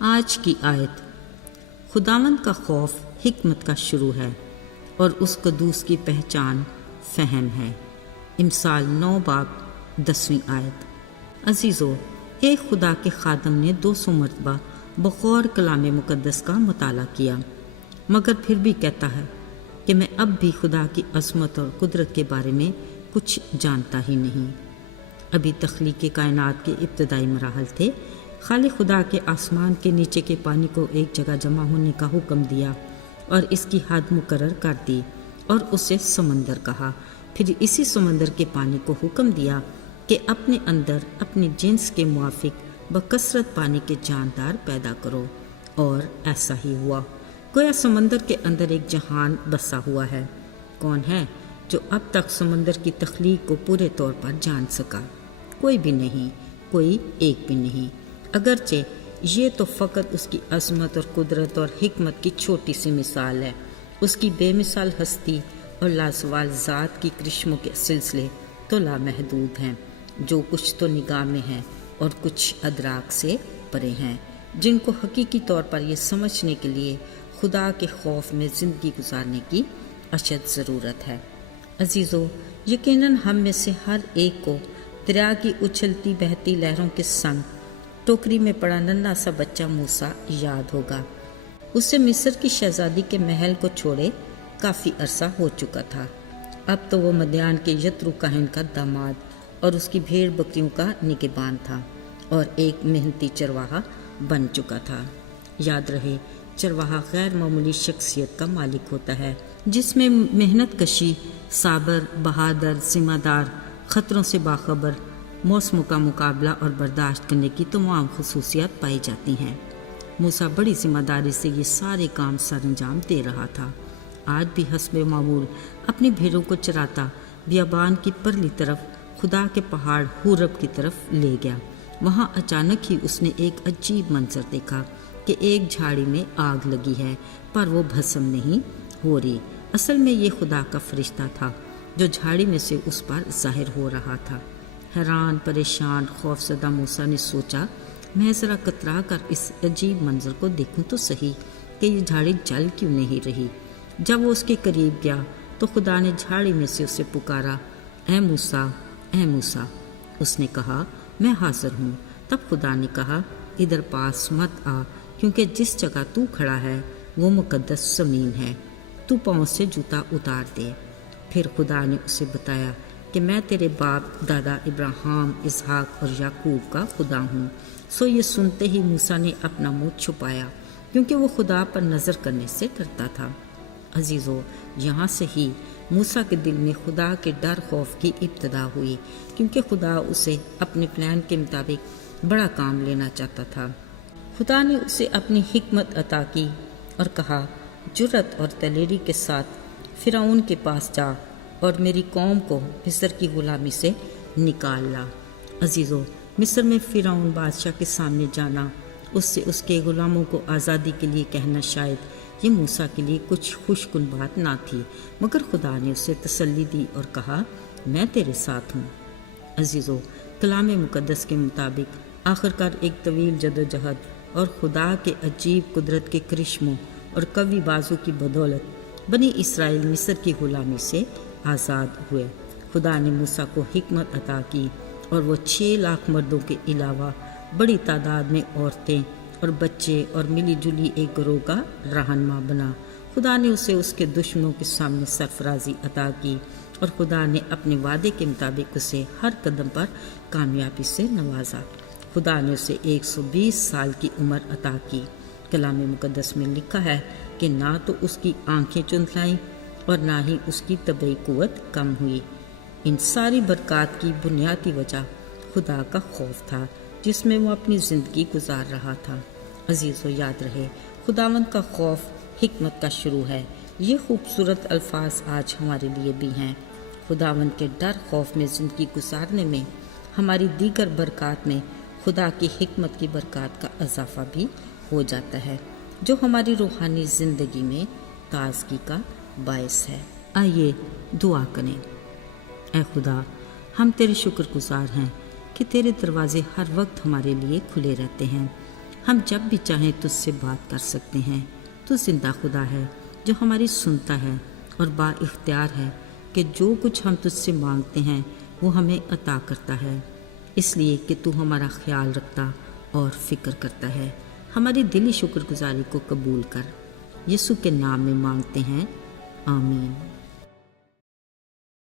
آج کی آیت: خداوند کا خوف حکمت کا شروع ہے اور اس قدوس کی پہچان فہم ہے۔ امثال 9 باب 10 آیت۔ عزیزو، ایک خدا کے خادم نے 200 مرتبہ بغور کلام مقدس کا مطالعہ کیا، مگر پھر بھی کہتا ہے کہ میں اب بھی خدا کی عظمت اور قدرت کے بارے میں کچھ جانتا ہی نہیں۔ ابھی تخلیق کائنات کے ابتدائی مراحل تھے۔ خالق خدا کے آسمان کے نیچے کے پانی کو ایک جگہ جمع ہونے کا حکم دیا اور اس کی حد مقرر کر دی اور اسے سمندر کہا۔ پھر اسی سمندر کے پانی کو حکم دیا کہ اپنے اندر اپنی جنس کے موافق بکثرت پانی کے جاندار پیدا کرو، اور ایسا ہی ہوا۔ گویا سمندر کے اندر ایک جہان بسا ہوا ہے۔ کون ہے جو اب تک سمندر کی تخلیق کو پورے طور پر جان سکا؟ کوئی بھی نہیں، کوئی ایک بھی نہیں، اگرچہ یہ تو فقط اس کی عظمت اور قدرت اور حکمت کی چھوٹی سی مثال ہے۔ اس کی بے مثال ہستی اور لازوال ذات کی کرشموں کے سلسلے تو لامحدود ہیں، جو کچھ تو نگاہ میں ہیں اور کچھ ادراک سے پرے ہیں، جن کو حقیقی طور پر یہ سمجھنے کے لیے خدا کے خوف میں زندگی گزارنے کی اشد ضرورت ہے۔ عزیزو، یقیناً ہم میں سے ہر ایک کو دریا کی اچھلتی بہتی لہروں کے سنگ ٹوکری میں پڑا ننھا سا بچہ موسیٰ یاد ہوگا۔ اسے مصر کی شہزادی کے محل کو چھوڑے کافی عرصہ ہو چکا تھا۔ اب تو وہ مدیان کے یترو کاہن کا داماد اور اس کی بھیڑ بکریوں کا نگہبان تھا اور ایک محنتی چرواہا بن چکا تھا۔ یاد رہے، چرواہا غیر معمولی شخصیت کا مالک ہوتا ہے، جس میں محنت کشی، صابر، بہادر، ذمہ دار، خطروں سے باخبر، موسموں کا مقابلہ اور برداشت کرنے کی تمام خصوصیات پائی جاتی ہیں۔ موسیٰ بڑی ذمہ داری سے یہ سارے کام سر انجام دے رہا تھا۔ آج بھی حسب معمول اپنی بھیڑوں کو چراتا بیابان کی پرلی طرف خدا کے پہاڑ حورب کی طرف لے گیا۔ وہاں اچانک ہی اس نے ایک عجیب منظر دیکھا کہ ایک جھاڑی میں آگ لگی ہے، پر وہ بھسم نہیں ہو رہی۔ اصل میں یہ خدا کا فرشتہ تھا جو جھاڑی میں سے اس پر ظاہر ہو رہا تھا۔ حیران، پریشان، خوفزدہ موسیٰ نے سوچا، میں ذرا کترا کر اس عجیب منظر کو دیکھوں تو صحیح کہ یہ جھاڑی جل کیوں نہیں رہی۔ جب وہ اس کے قریب گیا تو خدا نے جھاڑی میں سے اسے پکارا، اے موسیٰ، اے موسیٰ۔ اس نے کہا، میں حاضر ہوں۔ تب خدا نے کہا، ادھر پاس مت آ، کیونکہ جس جگہ تو کھڑا ہے وہ مقدس زمین ہے، تو پاؤں سے جوتا اتار دے۔ پھر خدا نے اسے بتایا کہ میں تیرے باپ دادا ابراہیم، اسحاق اور یعقوب کا خدا ہوں۔ سو یہ سنتے ہی موسیٰ نے اپنا منہ چھپایا، کیونکہ وہ خدا پر نظر کرنے سے ڈرتا تھا۔ عزیزو، یہاں سے ہی موسیٰ کے دل میں خدا کے ڈر خوف کی ابتدا ہوئی، کیونکہ خدا اسے اپنے پلان کے مطابق بڑا کام لینا چاہتا تھا۔ خدا نے اسے اپنی حکمت عطا کی اور کہا، جرأت اور دلیری کے ساتھ فرعون کے پاس جا اور میری قوم کو مصر کی غلامی سے نکال لا۔ عزیزو، مصر میں فرعون بادشاہ کے سامنے جانا، اس سے اس کے غلاموں کو آزادی کے لیے کہنا، شاید یہ موسیٰ کے لیے کچھ خوش کن بات نہ تھی، مگر خدا نے اسے تسلی دی اور کہا، میں تیرے ساتھ ہوں۔ عزیزو، کلام مقدس کے مطابق آخرکار ایک طویل جدوجہد اور خدا کے عجیب قدرت کے کرشموں اور قوی بازو کی بدولت بنی اسرائیل مصر کی غلامی سے آزاد ہوئے۔ خدا نے موسیٰ کو حکمت عطا کی اور وہ 6 لاکھ مردوں کے علاوہ بڑی تعداد میں عورتیں اور بچے اور ملی جلی ایک گروہ کا رہنما بنا۔ خدا نے اسے اس کے دشمنوں کے سامنے سرفرازی عطا کی اور خدا نے اپنے وعدے کے مطابق اسے ہر قدم پر کامیابی سے نوازا۔ خدا نے اسے 120 سال کی عمر عطا کی۔ کلام مقدس میں لکھا ہے کہ نہ تو اس کی آنکھیں چندلائیں اور نہ ہی اس کی طبعی قوت کم ہوئی۔ ان ساری برکات کی بنیادی وجہ خدا کا خوف تھا، جس میں وہ اپنی زندگی گزار رہا تھا۔ عزیزو، یاد رہے، خداوند کا خوف حکمت کا شروع ہے۔ یہ خوبصورت الفاظ آج ہمارے لیے بھی ہیں۔ خداوند کے ڈر خوف میں زندگی گزارنے میں ہماری دیگر برکات میں خدا کی حکمت کی برکات کا اضافہ بھی ہو جاتا ہے، جو ہماری روحانی زندگی میں تازگی کا باعث ہے۔ آئیے دعا کریں۔ اے خدا، ہم تیرے شکر گزار ہیں کہ تیرے دروازے ہر وقت ہمارے لیے کھلے رہتے ہیں۔ ہم جب بھی چاہیں تجھ سے بات کر سکتے ہیں۔ تو زندہ خدا ہے جو ہماری سنتا ہے اور با اختیار ہے کہ جو کچھ ہم تجھ سے مانگتے ہیں وہ ہمیں عطا کرتا ہے، اس لیے کہ تو ہمارا خیال رکھتا اور فکر کرتا ہے۔ ہماری دلی شکر گزاری کو قبول کر۔ یسوع کے نام میں مانگتے ہیں، آمین۔